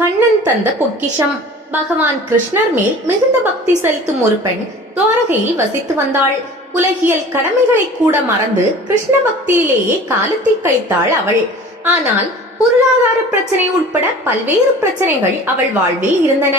கண்ணன் தந்த பொக்கிஷம். பகவான் கிருஷ்ணர் மேல் மிகுந்த பக்தி செலுத்தும் ஒரு பெண் துவாரகையில் வசித்து வந்தாள். உலகியல் கடமைகளை கூட மறந்து கிருஷ்ண பக்தியிலேயே காலத்தை கழித்தாள் அவள். ஆனால் பொருளாதார பிரச்சனை உட்பட பல்வேறு பிரச்சனைகள் அவள் வாழ்வில் இருந்தன.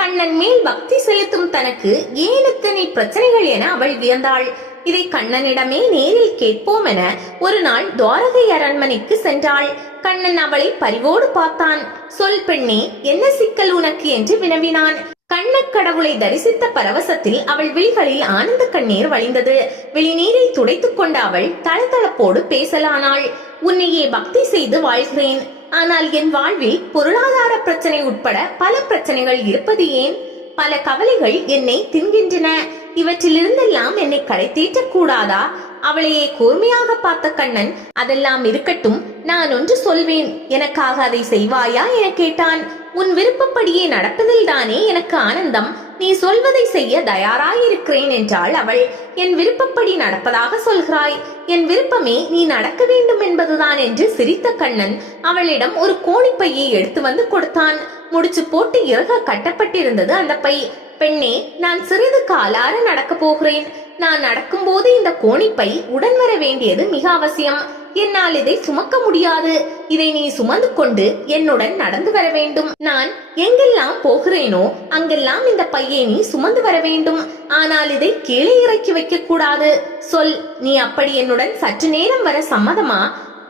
கண்ணன் மேல் பக்தி செலுத்தும் தனக்கு ஏன் இத்தனை பிரச்சனைகள் என அவள் வியந்தாள். இதை கண்ணனிடமே நேரில் கேட்போம் என ஒரு நாள் துவாரகை அரண்மனைக்கு சென்றாள். கண்ணன் அவளை பரிவோடு பார்த்தான். சொல் பெண்ணே, என்ன சிக்கல் உனக்கு என்று வினவினான். கண்ணக்கடவுளை தரிசித்த பரவசத்தில் அவள் விழிகளில் ஆனந்த கண்ணீர் வழிந்தது. விழிநீரை துடைத்துக் கொண்ட அவள் தளதளப்போடு பேசலானாள். உன்னையே பக்தி செய்து வாழ்கிறேன். ஆனால் என் வாழ்வில் பொருளாதார பிரச்சனை உட்பட பல பிரச்சனைகள் இருப்பது ஏன்? பல கவலைகள் என்னை தின்கின்றன. இவற்றிலிருந்தெல்லாம் என்னை கடை தேற்றக் கூடாதா? அவளையே கூர்மையாக பார்த்த கண்ணன், அதெல்லாம் இருக்கட்டும், நான் ஒன்று சொல்வேன், எனக்காக அதை செய்வாயா என கேட்டான். உன் விருப்பப்படியே நடப்பதில் தானே எனக்கு ஆனந்தம். நீ சொல்வதை செய்ய தயாராயிருக்கிறேன் என்றாள் அவள். என் விருப்பப்படி நடப்பதாக சொல்கிறாய். என் விருப்பமே நீ நடக்க வேண்டும் என்பதுதான் என்று சிரித்த கண்ணன் அவளிடம் ஒரு கோணிப்பையை எடுத்து வந்து கொடுத்தான். முடிச்சு போட்டு இறக கட்டப்பட்டிருந்தது அந்த பை. பெண்ணே, நான் சிறிது காலார நடக்க போகிறேன். நான் நடக்கும் போது இந்த கோணிப்பை உடன் வர வேண்டியது மிக அவசியம். என்னால் இதை சுமக்க முடியாது. இதை நீ சுமந்து கொண்டு என்னுடன் நடந்து வர வேண்டும். நான் எங்கெல்லாம் போகிறேனோ அங்கெல்லாம் இந்த பையை நீ சுமந்து வர வேண்டும். ஆனால் இதை கீழே இறக்கி வைக்க கூடாது. சொல், நீ அப்படி என்னுடன் சற்று நேரம் வர சம்மதமா?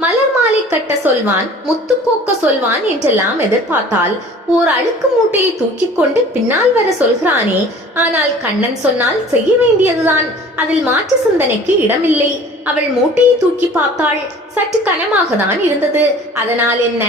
மலர் மாலை கட்ட சொல்வான், முத்து கோக்க சொல்வான் என்றெல்லாம் எதிர்பார்த்தால் ஓர் அழுக்கு மூட்டையை தூக்கி கொண்டு பின்னால் வர சொல்கிறானே. ஆனால் கண்ணன் சொன்னால் செய்ய வேண்டியதுதான். அதில் மாற்று சிந்தனைக்கு இடமில்லை. அவள் மூட்டையை தூக்கி பார்த்தாள். சற்று கனமாக தான் இருந்தது. அதனால் என்ன?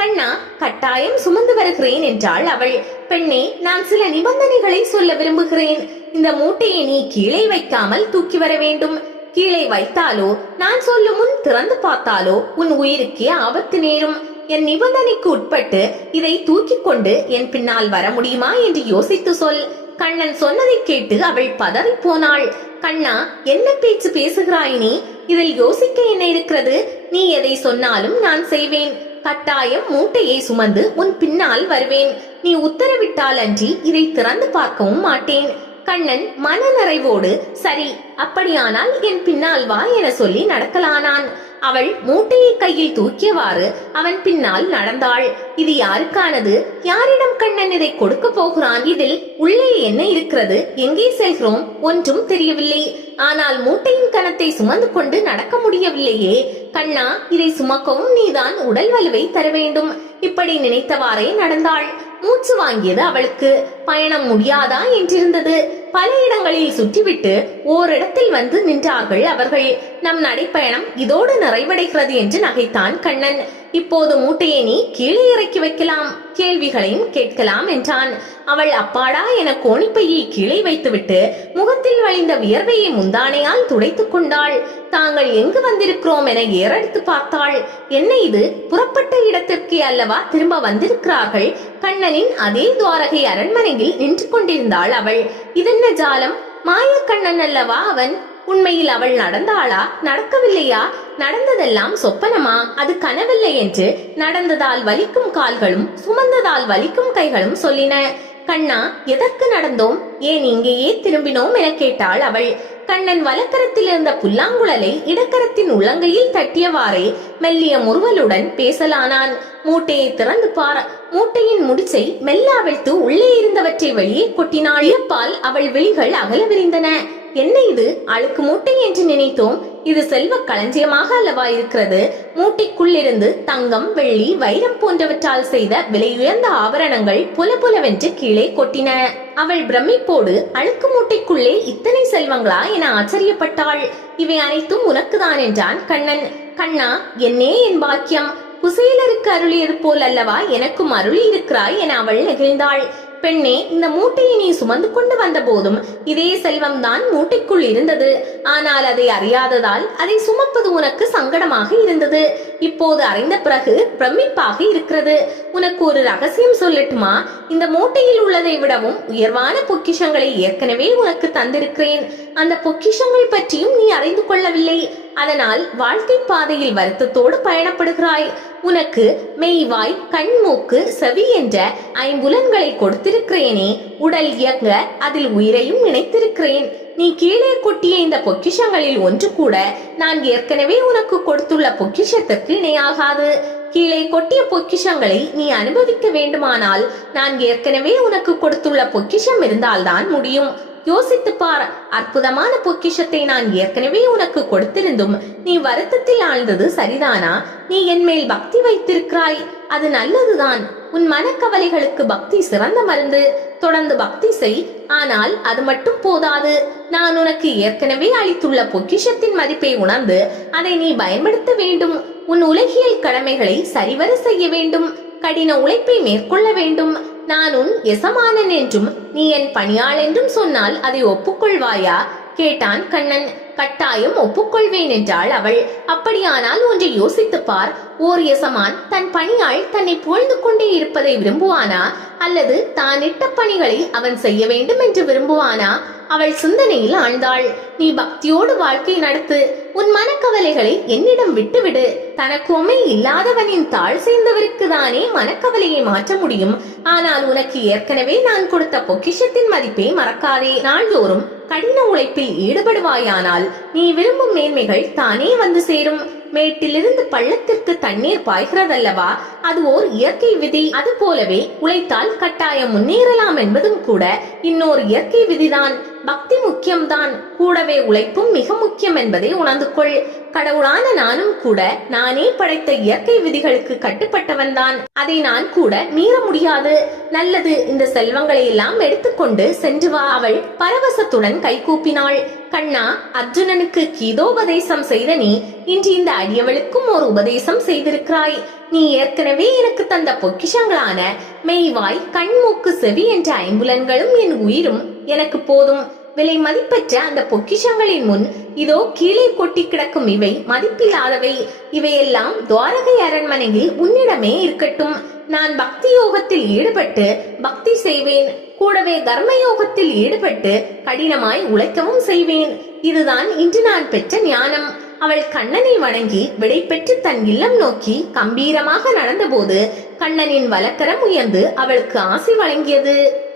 கண்ணா, கட்டாயம் சுமந்து வருகிறேன் என்றாள் அவள். பெண்ணே, நான் சில நிபந்தனைகளை சொல்ல விரும்புகிறேன். இந்த மூட்டையை நீ கீழே வைக்காமல் தூக்கி வர வேண்டும். கீழே வைத்தாலோ, நான் சொல்லும் முன் திறந்து பார்த்தாலோ உன் உயிருக்கே ஆபத்து நேரும். என் நிபந்தனைக்கு உட்பட்டு இதை தூக்கி கொண்டு என் பின்னால் வர முடியுமா என்று யோசித்து சொல். கண்ணன் சொன்னதை கேட்டு அவள் பதறி போனாள். கண்ணா, என்ன பேச்சு பேசுகிறாய் நீ? இதில் யோசிக்க என்ன இருக்கிறது? நீ எதை சொன்னாலும் நான் செய்வேன். கட்டாயம் மூட்டையை சுமந்து உன் பின்னால் வருவேன். நீ உத்தரவிட்டால் அன்றி இதை திறந்து பார்க்கவும் மாட்டேன். கண்ணன் மன நிறைவோடு, சரி, அப்படியானால் என் பின்னால் வா என சொல்லி நடக்கலானான். அவள் மூட்டையை கையில் தூக்கியவாறு அவன் பின்னால் நடந்தாள். இது யாருக்கானது? யாரிடம் கண்ணன் இதை கொடுக்க போகிறான்? இதில் உள்ளே என்ன இருக்கிறது? எங்கே செல்கிறோம்? ஒன்றும் தெரியவில்லை. ஆனால் மூட்டையின் கனத்தை சுமந்து கொண்டு நடக்க முடியவில்லையே. கண்ணா, இதை சுமக்கவும் நீதான் உடல் வலுவை தர வேண்டும். இப்படி நினைத்தவாறே நடந்தாள். மூச்சு வாங்கியது அவளுக்கு. பயணம் முடியாதா என்றிருந்தது. பல இடங்களில் சுற்றிவிட்டு ஓரிடத்தில் வந்து நின்றார்கள் அவர்கள். நம் நடைப்பயணம் இதோடு நிறைவடைகிறது என்று நகைத்தான் கண்ணன். இப்போது மூட்டையை நீ கீழே இறக்கி வைக்கலாம், கேள்விகளையும் கேட்கலாம் என்றான். அவள் அப்பாடா என கோணிப்பையை கீழே வைத்துவிட்டு முகத்தில் வழிந்த வியர்வையை முந்தானையால் துடைத்துக் கொண்டாள். தாங்கள் எங்கு வந்திருக்கிறோம் என ஏறெடுத்து பார்த்தாள். என்ன இது? புறப்பட்ட இடத்திற்கே அல்லவா திரும்ப வந்திருக்கிறார்கள். கண்ணனின் அதே துவாரகை அரண்மனையில் நின்று கொண்டிருந்தாள் அவள். இதென்ன ஜாலம்? மாயக்கண்ணன் அல்லவா அவன்? உண்மையில் அவள் நடந்தாளா? நடக்கவில்லையா? நடந்ததெல்லாம் சொப்பனமா? அது கனவில்லை என்று நடந்ததால் வலிக்கும் கால்களும் சுமந்ததால் வலிக்கும் கைகளும் சொல்லின. கண்ணா, எதற்கு நடந்தோம்? ஏன் இங்கேயே திரும்பினோம் என கேட்டாள் அவள். கண்ணன் வலக்கரத்தில் இருந்த புல்லாங்குழலை இடக்கரத்தின் உள்ளங்கையில் தட்டியவாறே மெல்லிய முறுவலுடன் பேசலானான். மூட்டையை திறந்து பார். மூட்டையின் முடிச்சை மெல்ல அவிழ்த்து உள்ளே இருந்தவற்றை வெளியே கொட்டினாள். இயப்பால் அவள் விழிகள் அகல விரிந்தன. என்ன இது? அழுக்கு மூட்டை என்று நினைத்தோம். இது செல்வ களஞ்சியமாக அல்லவா இருக்கிறது. மூட்டைக்குள்ளிருந்து தங்கம், வெள்ளி, வைரம் போன்றவற்றால் செய்த விலை உயர்ந்த ஆபரணங்கள் புலபுலவென்று கீழே கொட்டின. அவள் பிரமிப்போடு அழுக்கு மூட்டைக்குள்ளே இத்தனை செல்வங்களா என ஆச்சரியப்பட்டாள். இவை அனைத்தும் உனக்குதான் என்றான் கண்ணன். கண்ணா, என்னே என் பாக்கியம்! குசேலருக்கு அருளியது போல் அல்லவா எனக்கும் அருளி இருக்கிறாய் என அவள் நெகிழ்ந்தாள். பெண்ணே, இந்த மூட்டையை நீ சுமந்து கொண்டு வந்த போதும் இதே செல்வம் தான் மூட்டைக்குள் இருந்தது. ஆனால் அதை அறியாததால் அதை சுமப்பது உனக்கு சங்கடமாக இருந்தது. இப்போது அறிந்த பிறகு பிரமிப்பாக இருக்கிறது. உனக்கு ஒரு ரகசியம் சொல்லட்டுமா? இந்த மூட்டையில் உள்ளதை விடவும் உயர்வான பொக்கிஷங்களை ஏற்கனவே உனக்கு தந்திருக்கிறேன். அந்த பொக்கிஷங்கள் பற்றியும் நீ அறிந்து கொள்ளவில்லை. அதனால் வாழ்க்கை பாதையில் வருத்தத்தோடு பயணப்படுகிறாய். உனக்கு மெய்வாய் கண் மூக்கு செவி என்ற ஐம்புலன்களை கொடுத்திருக்கிறேனே, உடல் இயங்க அதில் உயிரையும் இணைத்திருக்கிறேன். நீ கீழே கொட்டிய இந்த பொக்கிஷங்களில் ஒன்று கூட நான் ஏற்கனவே உனக்கு கொடுத்துள்ள பொக்கிஷத்துக்கு இணையாகாது. கீழே கொட்டிய பொக்கிஷங்களை நீ அனுபவிக்க வேண்டுமானால் நான் ஏற்கனவே உனக்கு கொடுத்துள்ள பொக்கிஷம் இருந்தால்தான் முடியும். யோசித்து பார். அற்புதமான பொக்கிஷத்தை நான் ஏற்கனவே உனக்கு கொடுத்திருந்தும் நீ வருத்தத்தில் ஆழ்ந்தது சரிதானா? நீ என் மேல் பக்தி வைத்திருக்கிறாய், அது நல்லதுதான். உன் மனக்கவலைகளுக்கு பக்தி சிறந்த மருந்து. தொடர்ந்து பக்தி செய். ஆனால் அது மட்டும் போதாது. நான் உனக்கு ஏற்கனவே அளித்துள்ள பொக்கிஷத்தின் மதிப்பை உணர்ந்து அதை நீ பயன்படுத்த வேண்டும். உன் உலகியல் கடமைகளை சரிவர செய்ய வேண்டும். கடின உழைப்பை மேற்கொள்ள வேண்டும். நான் உன் எசமானன் என்றும் நீ என் பணியாள் என்றும் சொன்னால் அதை ஒப்புக்கொள்வாயா? கேட்டான் கண்ணன். கட்டாயம் ஒப்புக்கொள்வேன் என்றாள் அவள். அப்படியானால் ஒன்றை யோசித்துப் பார். ஓர் எசமான் தன் பணியாள் தன்னை புகழ்ந்து கொண்டே இருப்பதை விரும்புவானா, அல்லது தான் இட்ட பணிகளை அவன் செய்ய வேண்டும் என்று விரும்புவானா? அவள் சிந்தனையில் ஆழ்ந்தாள். நீ பக்தியோடு வாழ்க்கை நடத்து. உன் மனக்கவலைகளை என்னிடம் விட்டுவிடு. தனக்கு உமை இல்லாதவனின் தாழ் சேர்ந்தவருக்கு தானே மனக்கவலையை மாற்ற முடியும். ஆனால் உனக்கு ஏற்கனவே நான் கொடுத்த பொக்கிஷத்தின் மதிப்பை மறக்காதே. நாள்தோறும் கடின உழைப்பில் ஈடுபடுவாயானால் நீ விரும்பும் மேன்மைகள் தானே வந்து சேரும். மேட்டிலிருந்து பள்ளத்திற்கு தண்ணீர் பாய்கிறதல்லவா, அது ஓர் இயற்கை விதி. அது போலவே உழைத்தால் கட்டாயம் முன்னேறலாம் என்பதும் கூட இன்னொரு இயற்கை விதிதான். பக்தி முக்கியம்தான், கூடவே உழைப்பும் மிக முக்கியம் என்பதை உணர்ந்து கொள். கடவுளான நானும் கூட நானே படைத்த இயற்கை விதிகளுக்கு கட்டுப்பட்டவன் தான். அதை நான் கூட மீற முடியாது. நல்லது, இந்த செல்வங்களை எல்லாம் எடுத்துக்கொண்டு சென்று வா. அவள் பரவசத்துடன் கைகூப்பினாள். கண்ணா, அர்ஜுனனுக்கு கீதோபதேசம் செய்த நீ இன்று இந்த அடியவளுக்கும் ஒரு உபதேசம் செய்திருக்கிறாய். நீ ஏற்கனவே எனக்கு தந்த பொக்கிஷங்களான மெய்வாய் கண் மூக்கு செவி என்ற ஐம்புலன்களும் என் உயிரும் எனக்கு போதும். விலை மதிப்பற்ற அந்த பொக்கிஷங்களின் முன் இதோ கீழே கொட்டி கிடக்கும் இவை மதிப்பில்லாதவை. இவையெல்லாம் துவாரகை அரண்மனையில் உன்னிடமே இருக்கட்டும். நான் பக்தி யோகத்தில் ஈடுபட்டு பக்தி செய்வேன். கூடவே தர்ம யோகத்தில் ஈடுபட்டு கடினமாய் உழைக்கவும் செய்வேன். இதுதான் இன்று நான் பெற்ற ஞானம். அவள் கண்ணனை வணங்கி விடை பெற்று தன் இல்லம் நோக்கி கம்பீரமாக நடந்தபோது கண்ணனின் வலக்கரம் உயர்ந்து அவளுக்கு ஆசி வழங்கியது.